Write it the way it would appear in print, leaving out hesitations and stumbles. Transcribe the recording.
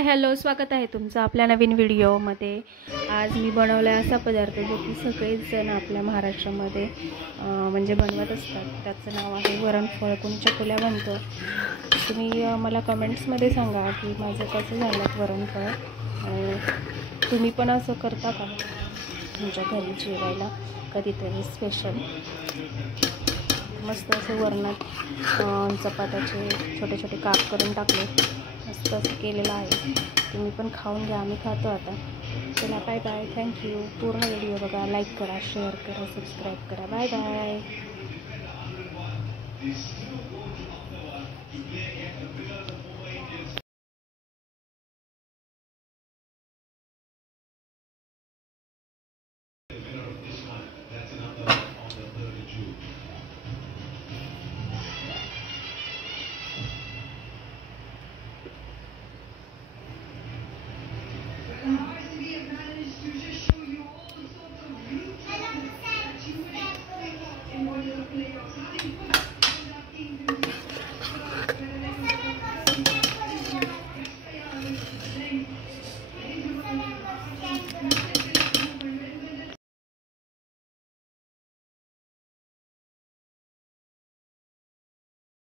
Hi hello, स्वागत आहे तुमचं आपल्या नवीन व्हिडिओमध्ये। आज मी बनवला असा पदार्थ जो की सगळेच जण आपल्या महाराष्ट्रामध्ये म्हणजे बनवत असतात। त्याचं नाव आहे वरणफळ। कोणी चकुल्या बनतो। तुम्ही मला कमेंट्समध्ये सांगा की माझं कसं झालं वरणफळ। तुम्ही पण असं करता का तुमच्या घरी जेवायला कधीतरी स्पेशल? मस्त असं वरणात चपात्याचे छोटे छोटे काप करून टाकले, मस्त असं केलेलं आहे। तुम्ही पण खाऊन घ्या, आम्ही खातो आता। चला बाय बाय, थँक्यू। पूर्ण व्हिडिओ बघा, लाईक करा, शेअर करा, सबस्क्राईब करा। Bye bye.